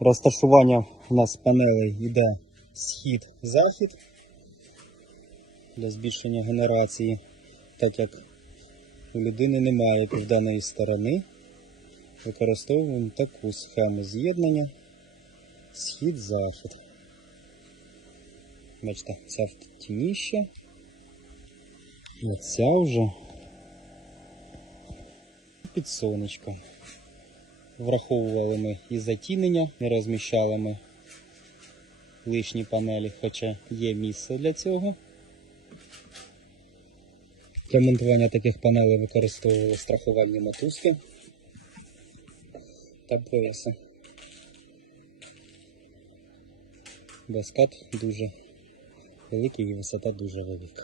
Розташування у нас панелей йде схід-захід для збільшення генерації, так як у людини немає південної сторони. Використовуємо таку схему з'єднання схід-захід. Бачите, ця в тіні ще. І ця вже під сонечком. Враховували ми і затінення, не розміщали ми лишні панелі, хоча є місце для цього. Для монтування таких панелей використовували страхувальні мотузки та пояси. Безкат дуже великий і висота дуже велика.